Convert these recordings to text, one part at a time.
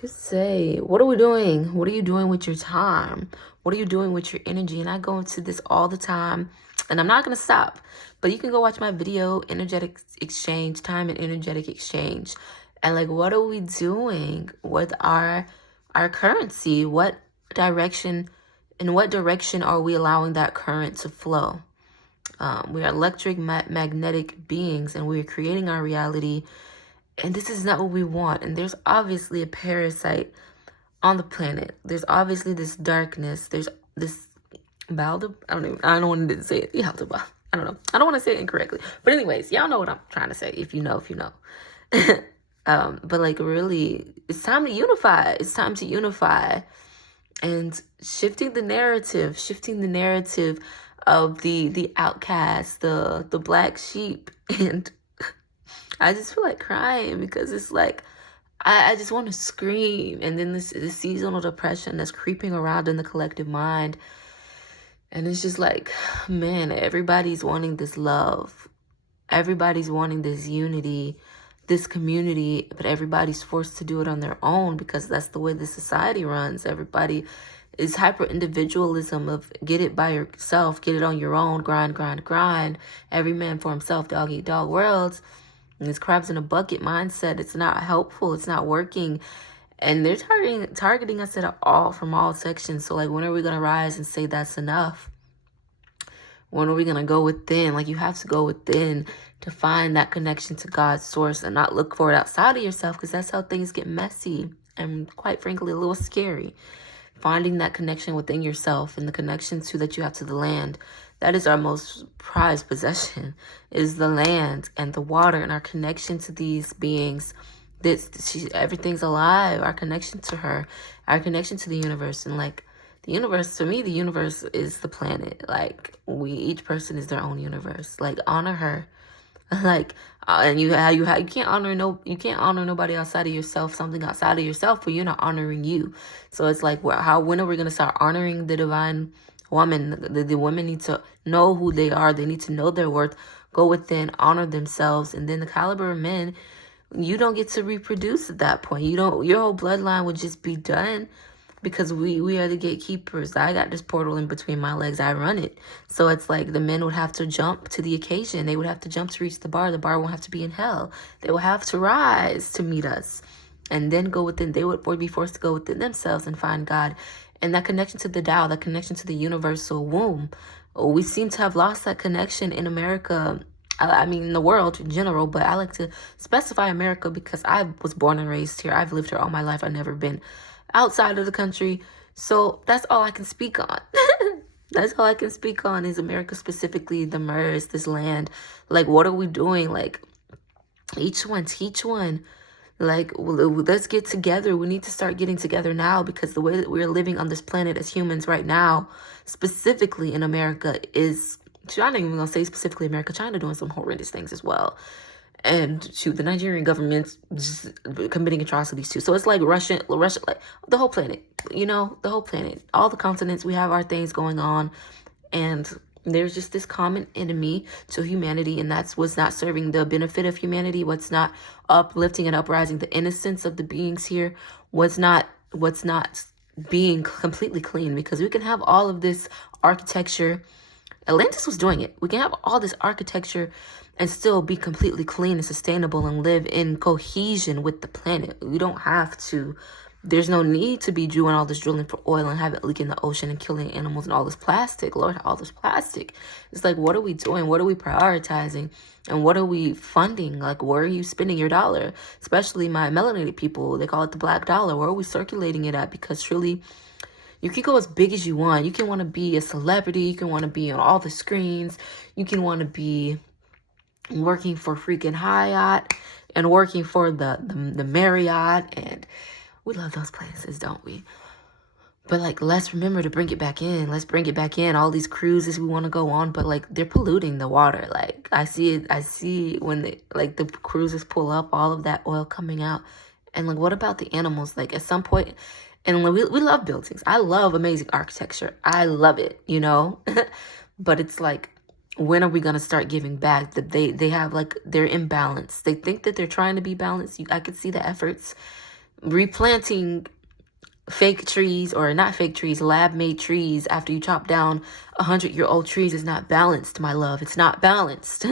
to say, what are we doing? What are you doing with your time? What are you doing with your energy? And I go into this all the time, and I'm not going to stop. But you can go watch my video, Energetic Exchange, Time and Energetic Exchange. And like, what are we doing with our currency? What direction, in what direction are we allowing that current to flow? We are electric magnetic beings, and we are creating our reality. And this is not what we want. And there's obviously a parasite on the planet. There's obviously this darkness. There's this Balda. I don't want to say it. Yaldabaoth. I don't know. I don't want to say it incorrectly. But anyways, y'all know what I'm trying to say. If you know, but like really, it's time to unify. It's time to unify. And shifting the narrative of the outcast, the black sheep. And I just feel like crying because it's like I just want to scream. And then this seasonal depression that's creeping around in the collective mind. And it's just like, man, everybody's wanting this love. Everybody's wanting this unity, this community, but everybody's forced to do it on their own because that's the way the society runs. Everybody is hyper individualism of get it by yourself, get it on your own, grind, grind, grind. Every man for himself, dog eat dog worlds. And this crabs in a bucket mindset, it's not helpful, it's not working. And they're targeting us from all sections. So like, when are we gonna rise and say that's enough? When are we gonna go within? Like, you have to go within to find that connection to God's source and not look for it outside of yourself, because that's how things get messy and quite frankly a little scary. Finding that connection within yourself and the connection that you have to the land. That is our most prized possession, is the land and the water and our connection to these beings. Everything's alive. Our connection to her, our connection to the universe. And like, the universe, to me, the universe is the planet. Like, each person is their own universe. Like, honor her. Like, and you can't honor nobody outside of yourself, something outside of yourself, but you're not honoring you. So it's like, when are we gonna start honoring the divine woman? The women need to know who they are. They need to know their worth, go within, honor themselves. And then the caliber of men, you don't get to reproduce at that point. Your whole bloodline would just be done, because we are the gatekeepers. I got this portal in between my legs. I run it. So it's like the men would have to jump to the occasion. They would have to jump to reach the bar. The bar won't have to be in hell. They will have to rise to meet us and then go within. They would be forced to go within themselves and find God. And that connection to the Tao, that connection to the universal womb. We seem to have lost that connection in America. I mean, in the world in general, but I like to specify America because I was born and raised here. I've lived here all my life. I've never been outside of the country. So that's all I can speak on. That's all I can speak on is America, specifically the MERS, this land. Like, what are we doing? Like, each one, teach one. Like, let's get together. We need to start getting together now, because the way that we're living on this planet as humans right now, specifically in America, is, I'm not even going to say specifically America, China doing some horrendous things as well. And the Nigerian government's just committing atrocities too. So it's like Russia, like the whole planet, the whole planet, all the continents, we have our things going on. And there's just this common enemy to humanity. And that's what's not serving the benefit of humanity. What's not uplifting and uprising the innocence of the beings here. What's not being completely clean, because we can have all of this architecture. Atlantis was doing it. We can have all this architecture and still be completely clean and sustainable and live in cohesion with the planet. We don't have to. There's no need to be doing all this drilling for oil and have it leak in the ocean and killing animals and all this plastic. Lord, all this plastic. It's like, what are we doing? What are we prioritizing? And what are we funding? Like, where are you spending your dollar? Especially my melanated people, they call it the black dollar. Where are we circulating it at? Because truly, you can go as big as you want. You can want to be a celebrity. You can want to be on all the screens. You can want to be working for freaking Hyatt and working for the Marriott. And we love those places, don't we? But like, let's remember to bring it back in. Let's bring it back in. All these cruises we want to go on, but like, they're polluting the water. Like, I see when the cruises pull up, all of that oil coming out. And like, what about the animals? Like, at some point, and we love buildings. I love amazing architecture. I love it, but it's like, when are we going to start giving back? That they have, like, they're imbalanced. They think that they're trying to be balanced. I could see the efforts, replanting fake trees, or not fake trees, lab-made trees after you chop down 100-year-old trees is not balanced, my love. It's not balanced.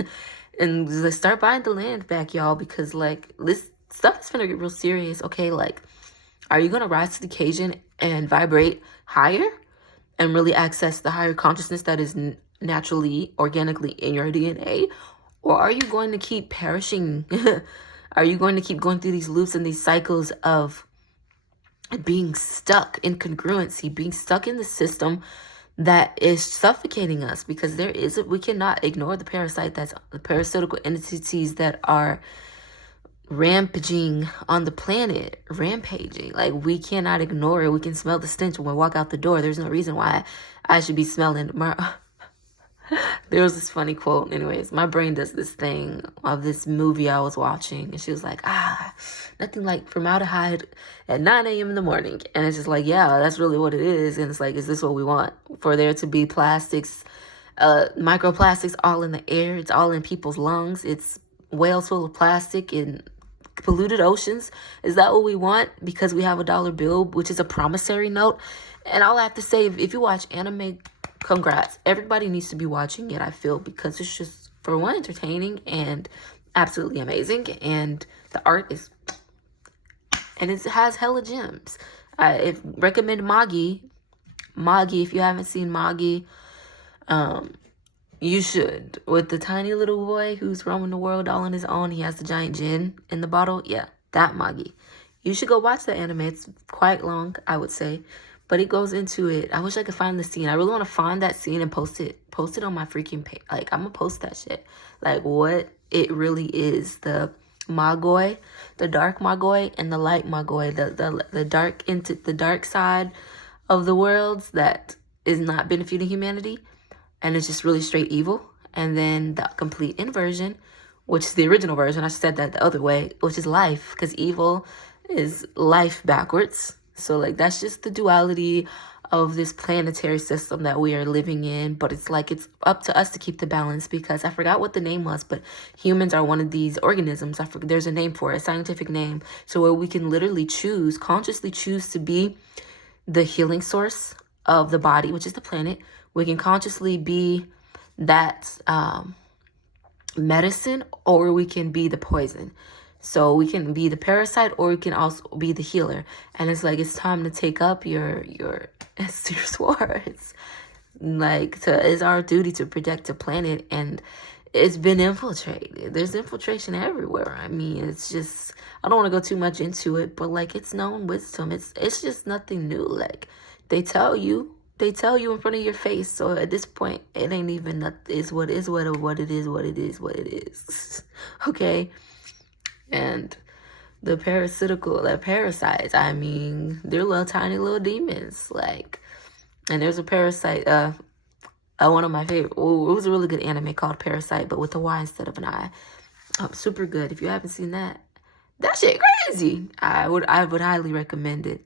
And let's start buying the land back, y'all, because like this stuff is gonna get real serious. Okay, like, are you gonna rise to the occasion and vibrate higher and really access the higher consciousness that is naturally, organically in your DNA? Or are you going to keep perishing? Are you going to keep going through these loops and these cycles of being stuck in congruency, being stuck in the system that is suffocating us? Because we cannot ignore the parasitical entities that are rampaging on the planet, rampaging. Like, we cannot ignore it. We can smell the stench when we walk out the door. There's no reason why I should be smelling There was this funny quote. Anyways, my brain does this thing of this movie I was watching, and she was like, nothing like formaldehyde at 9 a.m. in the morning. And it's just like, yeah, that's really what it is. And it's like, is this what we want? For there to be plastics, microplastics all in the air. It's all in people's lungs. It's whales full of plastic in polluted oceans. Is that what we want? Because we have a dollar bill, which is a promissory note. And all I have to say, if you watch anime, congrats. Everybody needs to be watching it, I feel, because it's just, for one, entertaining and absolutely amazing. And the art is, and it has hella gems. I recommend Magi. If you haven't seen Magi, you should. With the tiny little boy who's roaming the world all on his own. He has the giant gin in the bottle. Yeah, that Magi. You should go watch the anime. It's quite long, I would say. But it goes into it. I wish I could find the scene. I really want to find that scene and post it on my freaking page. Like, I'm going to post that shit. Like, what it really is. The Magoi, the dark Magoi, and the light Magoi. The dark side of the worlds that is not benefiting humanity. And it's just really straight evil. And then the complete inversion, which is the original version. I said that the other way, which is life. Because evil is life backwards. So, like, that's just the duality of this planetary system that we are living in. But it's like, it's up to us to keep the balance, because I forgot what the name was, but humans are one of these organisms. There's a name for it, a scientific name. So where we can literally consciously choose to be the healing source of the body, which is the planet. We can consciously be that medicine, or we can be the poison. So we can be the parasite, or we can also be the healer. And it's like, it's time to take up your swords. Like, it's our duty to protect the planet, and it's been infiltrated. There's infiltration everywhere. I mean, it's just, I don't want to go too much into it, but like, it's known wisdom. It's just nothing new. Like, they tell you in front of your face. So at this point, it ain't even what it is. Okay. And the parasites, I mean, they're little tiny little demons. Like, and there's a parasite, one of my favorite, it was a really good anime called Parasite, but with a Y instead of an I. Super good. If you haven't seen that shit crazy. I would highly recommend it.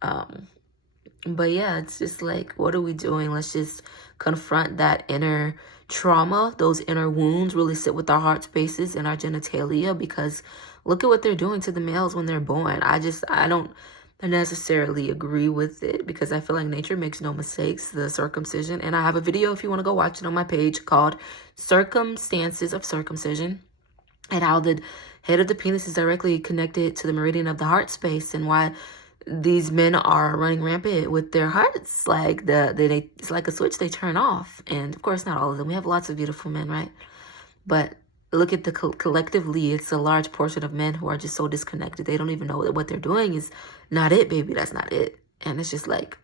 But yeah, it's just like, what are we doing? Let's just confront that inner trauma. Those inner wounds really sit with our heart spaces and our genitalia, because look at what they're doing to the males when they're born. I don't necessarily agree with it, because I feel like nature makes no mistakes. The circumcision, and I have a video if you want to go watch it on my page called Circumstances of Circumcision, and how the head of the penis is directly connected to the meridian of the heart space, and why these men are running rampant with their hearts. Like, it's like a switch they turn off. And of course, not all of them. We have lots of beautiful men, right? But look at the collectively, it's a large portion of men who are just so disconnected. They don't even know that what they're doing is not it, baby. That's not it. And it's just like,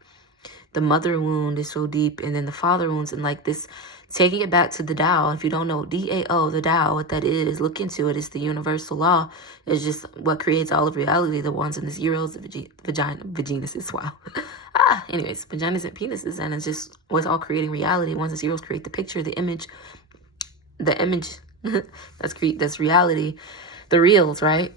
the mother wound is so deep, and then the father wounds, and like this, taking it back to the Tao. If you don't know DAO, the Tao, what that is, look into it. It's the universal law. It's just what creates all of reality. The ones and the zeros, the vaginuses. Wow. Anyways, vaginas and penises, and it's just what's all creating reality. Ones and zeros create the picture, the image. that's reality. The reals, right?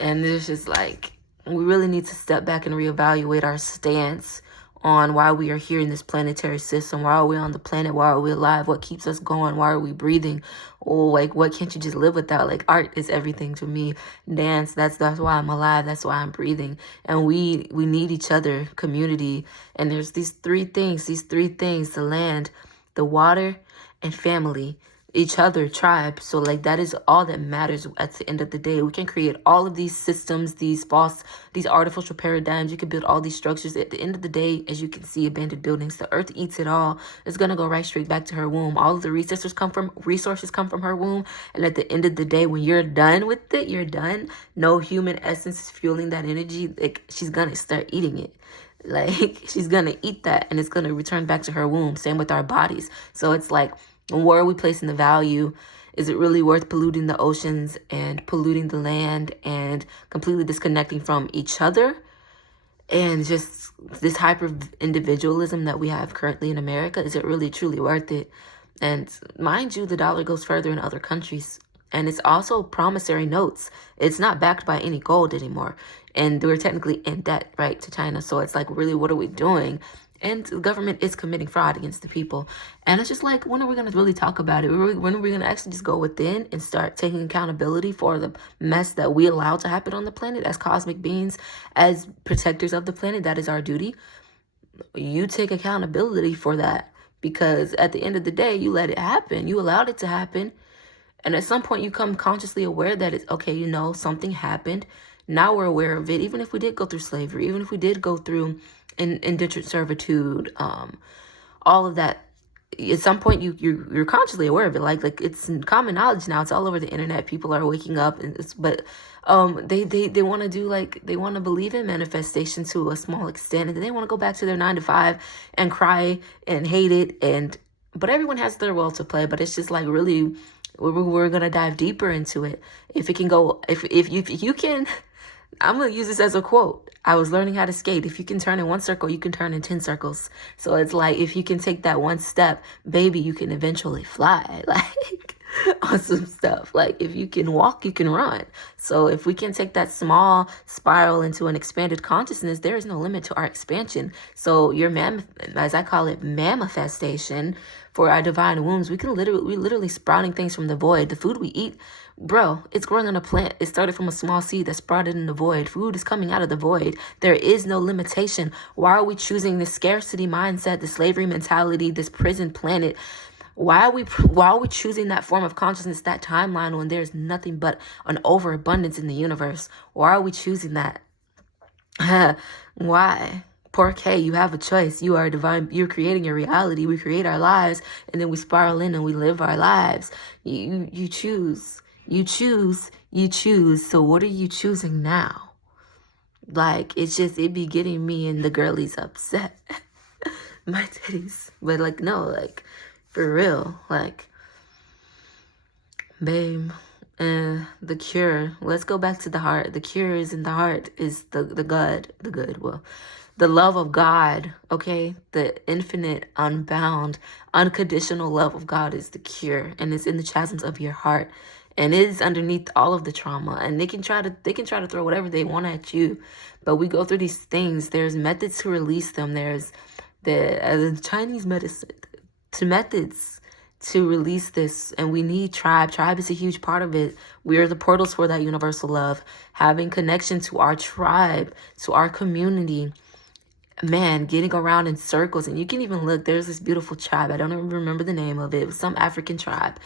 And it's just like, we really need to step back and reevaluate our stance on why we are here in this planetary system. Why are we on the planet? Why are we alive? What keeps us going? Why are we breathing? like, what can't you just live without? Like, art is everything to me. Dance, that's why I'm alive. That's why I'm breathing. And we need each other, community. And there's these three things, the land, the water, and family. Each other, tribe. So like that is all that matters at the end of the day. We can create all of these systems, these artificial paradigms. You can build all these structures. At the end of the day, as you can see, abandoned buildings, the earth eats it all. It's gonna go right straight back to her womb. All of the resources come from her womb. And at the end of the day, when you're done with it, you're done. No human essence is fueling that energy. Like, she's gonna start eating it. Like, she's gonna eat that, and it's gonna return back to her womb. Same with our bodies. So it's like, where are we placing the value? Is it really worth polluting the oceans and polluting the land and completely disconnecting from each other? And just this hyper individualism that we have currently in America, is it really truly worth it? And mind you, the dollar goes further in other countries. And it's also promissory notes. It's not backed by any gold anymore. And we're technically in debt, right, to China. So it's like, really, what are we doing? And the government is committing fraud against the people. And it's just like, when are we going to really talk about it? When are we going to actually just go within and start taking accountability for the mess that we allow to happen on the planet as cosmic beings, as protectors of the planet? That is our duty. You take accountability for that, because at the end of the day, you let it happen. You allowed it to happen. And at some point, you come consciously aware that it's okay, something happened. Now we're aware of it. Even if we did go through slavery, even if we did go through indentured servitude, all of that, at some point you're consciously aware of it. Like it's common knowledge now. It's all over the internet. People are waking up, but they want to do, like, they want to believe in manifestation to a small extent, and then they want to go back to their 9 to 5 and cry and hate it. But everyone has their role to play. But it's just like, really, we're gonna dive deeper into it. If it can go, if you can. I'm going to use this as a quote. I was learning how to skate. If you can turn in one circle, you can turn in 10 circles. So it's like, if you can take that one step, baby, you can eventually fly. Like, awesome stuff. Like, if you can walk, you can run. So if we can take that small spiral into an expanded consciousness, there is no limit to our expansion. So your as I call it, manifestation for our divine wombs, we're literally sprouting things from the void. The food we eat, bro, it's growing on a plant. It started from a small seed that sprouted in the void. Food is coming out of the void. There is no limitation. Why are we choosing this scarcity mindset, the slavery mentality, this prison planet? Why are we choosing that form of consciousness, that timeline, when there's nothing but an overabundance in the universe? Why are we choosing that? Why? Porque, you have a choice. You are divine. You're creating your reality. We create our lives, and then we spiral in and we live our lives. You choose. You choose. You choose. So what are you choosing now? Like, it be getting me and the girlies upset. My titties. But like, no, like, for real. Like, babe, the cure. Let's go back to the heart. The cure is in the heart, is the love of God, okay? The infinite, unbound, unconditional love of God is the cure, and it's in the chasms of your heart, and it is underneath all of the trauma. And they can try to throw whatever they want at you, but we go through these things. There's methods to release them. There's the Chinese medicine, to methods to release this, and we need tribe. Tribe is a huge part of it. We are the portals for that universal love, having connection to our tribe, to our community. Man, getting around in circles. And you can even look, there's this beautiful tribe. I don't even remember the name of it. It was some African tribe.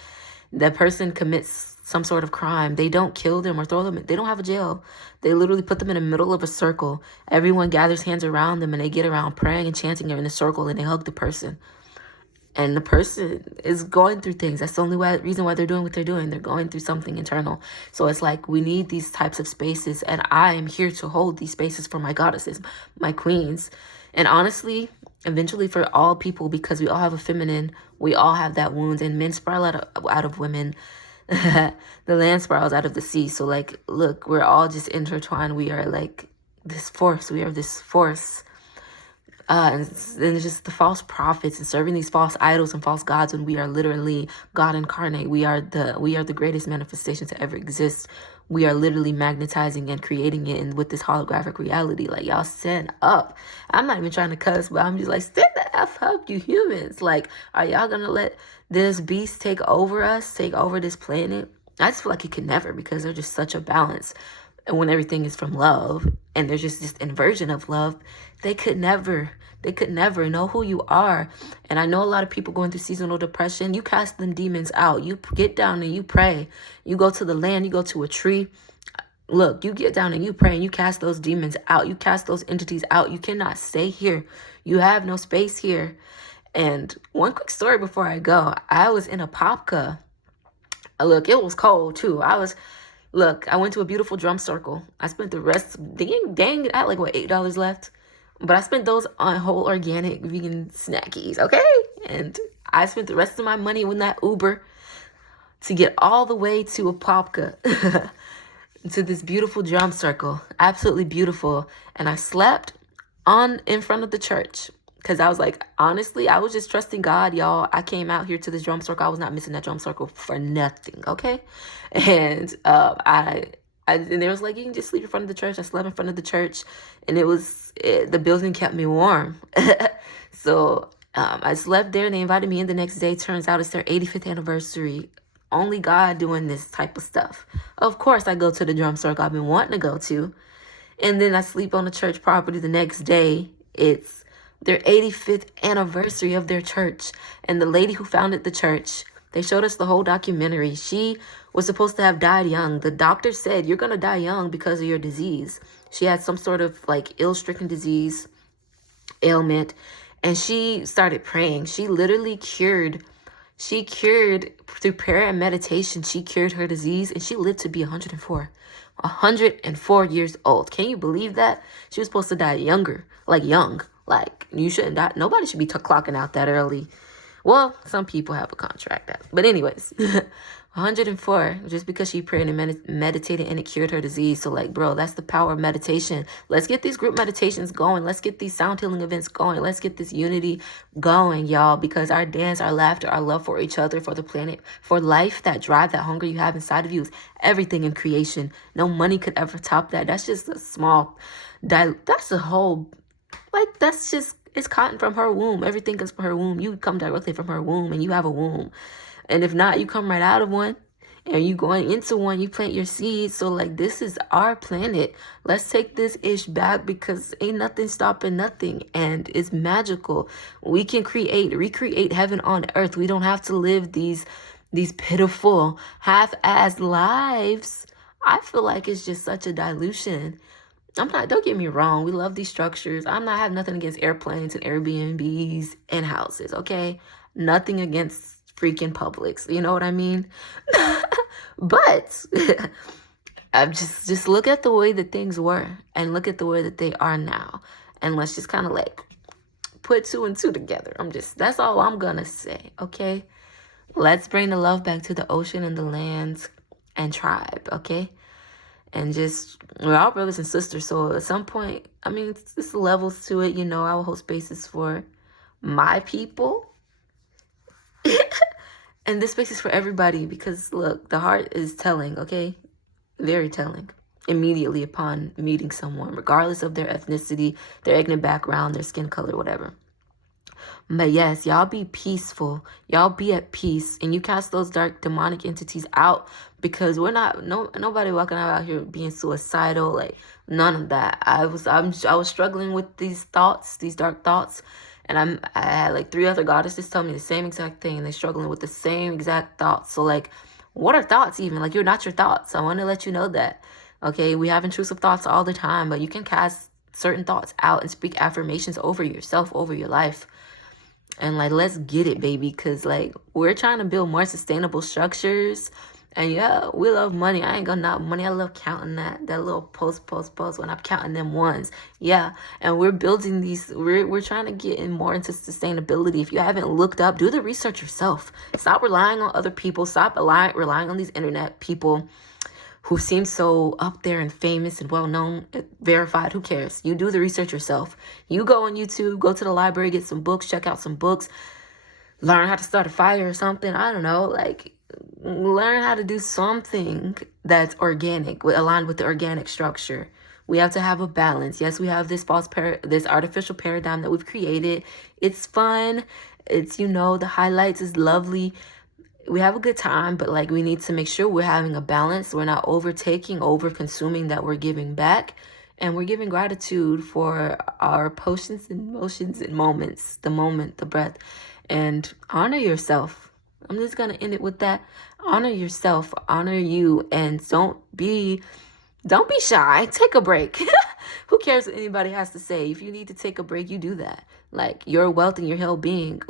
That person commits some sort of crime. They don't kill them or throw them. They don't have a jail. They literally put them in the middle of a circle. Everyone gathers hands around them, and they get around praying and chanting in a circle, and they hug the person. And the person is going through things. That's the only reason why they're doing what they're doing. They're going through something internal. So it's like, we need these types of spaces. And I am here to hold these spaces for my goddesses, my queens. And honestly, eventually for all people, because we all have a feminine, we all have that wound. And men spiral out of women. The land spirals out of the sea. So like, look, we're all just intertwined. We are like this force. We are this force. And it's just the false prophets and serving these false idols and false gods, when we are literally God incarnate. We are the greatest manifestation to ever exist. We are literally magnetizing and creating it with this holographic reality. Like, y'all stand up. I'm not even trying to cuss, but I'm just like, stand up. F up, you humans. Like, are y'all gonna let this beast take over us, take over this planet? I just feel like it could never, because they're just such a balance. And when everything is from love and there's just this inversion of love, they could never know who you are. And I know a lot of people going through seasonal depression. You cast them demons out. You get down and you pray. You go to the land, you go to a tree. Look, you get down and you pray and you cast those demons out. You cast those entities out. You cannot stay here. You have no space here. And one quick story before I go. I was in a Apopka. Look, it was cold too. I went to a beautiful drum circle. I spent the rest, dang, I had like, what, $8 left? But I spent those on whole organic vegan snackies, okay? And I spent the rest of my money on that Uber to get all the way to Apopka, to this beautiful drum circle. Absolutely beautiful. And I slept in front of the church. Because I was like, honestly, I was just trusting God, y'all. I came out here to this drum circle. I was not missing that drum circle for nothing, okay? And and they was like, you can just sleep in front of the church. I slept in front of the church, and the building kept me warm. So I slept there, and they invited me in the next day. Turns out it's their 85th anniversary. Only God doing this type of stuff. Of course, I go to the drum circle I've been wanting to go to. And then I sleep on the church property the next day. It's their 85th anniversary of their church. And the lady who founded the church, they showed us the whole documentary. She was supposed to have died young. The doctor said, you're going to die young because of your disease. She had some sort of like ill-stricken disease, ailment. And she started praying. She literally cured through prayer and meditation. She cured her disease, and she lived to be 104 years old. Can you believe that? She was supposed to die younger, like young. Like, you shouldn't die. Nobody should be clocking out that early. Well, some people have a contract out. But anyways, 104, just because she prayed and meditated and it cured her disease. So like, bro, that's the power of meditation. Let's get these group meditations going. Let's get these sound healing events going. Let's get this unity going, y'all, because our dance, our laughter, our love for each other, for the planet, for life, that drive, that hunger you have inside of you is everything in creation. No money could ever top that. That's just a small, that's a whole, like, that's just, it's cotton from her womb. Everything is from her womb. You come directly from her womb, and you have a womb. And if not, you come right out of one, and you going into one, you plant your seeds. So like, this is our planet. Let's take this ish back, because ain't nothing stopping nothing. And it's magical. We can recreate heaven on earth. We don't have to live these pitiful half-assed lives. I feel like it's just such a dilution. Don't get me wrong. We love these structures. I have nothing against airplanes and Airbnbs and houses, okay? Nothing against freaking Publix. You know what I mean? But I just look at the way that things were and look at the way that they are now. And let's just kind of like put two and two together. That's all I'm gonna say, okay? Let's bring the love back to the ocean and the lands and tribe, okay? And we're all brothers and sisters. So at some point, it's levels to it. I will hold spaces for my people. And this space is for everybody, because look, the heart is telling, okay? Very telling. Immediately upon meeting someone, regardless of their ethnicity, their ethnic background, their skin color, whatever. But yes, y'all be peaceful. Y'all be at peace. And you cast those dark demonic entities out, because nobody walking out here being suicidal. Like, none of that. I was struggling with these thoughts, these dark thoughts. And I had like 3 other goddesses tell me the same exact thing. And they're struggling with the same exact thoughts. So like, what are thoughts even? Like, you're not your thoughts. I want to let you know that. Okay, we have intrusive thoughts all the time, but you can cast certain thoughts out and speak affirmations over yourself, over your life. And like, let's get it, baby. Because like, we're trying to build more sustainable structures. And yeah, we love money. I ain't gonna knock money. I love counting that little post when I'm counting them ones. Yeah. And we're building these, we're trying to get more into sustainability. If you haven't looked up, do the research yourself. Stop relying on other people. Stop relying on these internet people who seem so up there and famous and well-known, verified. Who cares? You do the research yourself. You go on YouTube, go to the library, get some books, check out some books, learn how to start a fire or something. I don't know, like, learn how to do something that's organic, aligned with the organic structure. We have to have a balance. Yes, we have this this artificial paradigm that we've created. It's fun. It's, you know, the highlights is lovely. We have a good time, but like we need to make sure we're having a balance. We're not overtaking, over consuming, that we're giving back. And we're giving gratitude for our potions and motions and moments, the moment, the breath. And honor yourself. I'm just going to end it with that. Honor yourself, honor you, and don't be shy. Take a break. Who cares what anybody has to say? If you need to take a break, you do that. Like, your wealth and your well-being,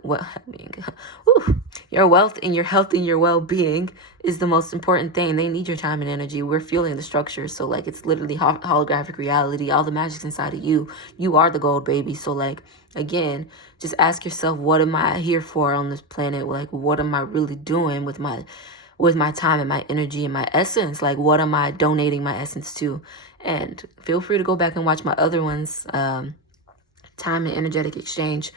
your wealth and your health and your well-being is the most important thing. They need your time and energy. We're fueling the structure. So like, it's literally holographic reality. All the magic's inside of you. You are the gold, baby. So like, again, just ask yourself, what am I here for on this planet? Like, what am I really doing with my time and my energy and my essence? Like, what am I donating my essence to? And feel free to go back and watch my other ones, time and energetic exchange,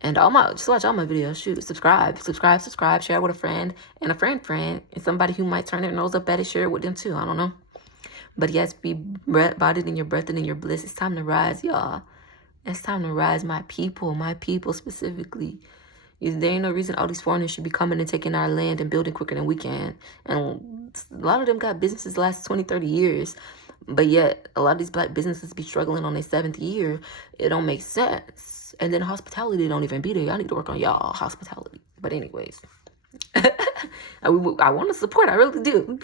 and just watch all my videos. Shoot, subscribe, share with a friend and a friend, and somebody who might turn their nose up at it, share it with them too. I don't know. But yes, be bodied in your breath and in your bliss. It's time to rise, y'all. It's time to rise, my people specifically. There ain't no reason all these foreigners should be coming and taking our land and building quicker than we can. And a lot of them got businesses last 20, 30 years. But yet, a lot of these black businesses be struggling on their 7th year. It don't make sense. And then hospitality don't even be there. Y'all need to work on y'all hospitality. But anyways, I want to support. I really do.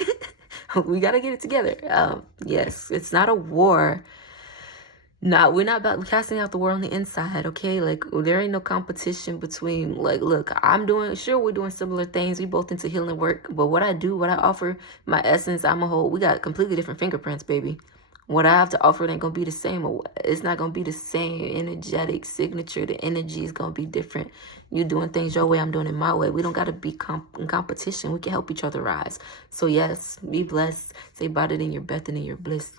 We got to get it together. Yes, it's not a war. No, we're not about casting out the war on the inside, okay? Like, there ain't no competition between, like, look, we're doing similar things. We both into healing work. But what I offer, my essence, we got completely different fingerprints, baby. What I have to offer, it ain't going to be the same. It's not going to be the same energetic signature. The energy is going to be different. You doing things your way, I'm doing it my way. We don't got to be in competition. We can help each other rise. So, yes, be blessed. Stay bodied in your breath and in your bliss.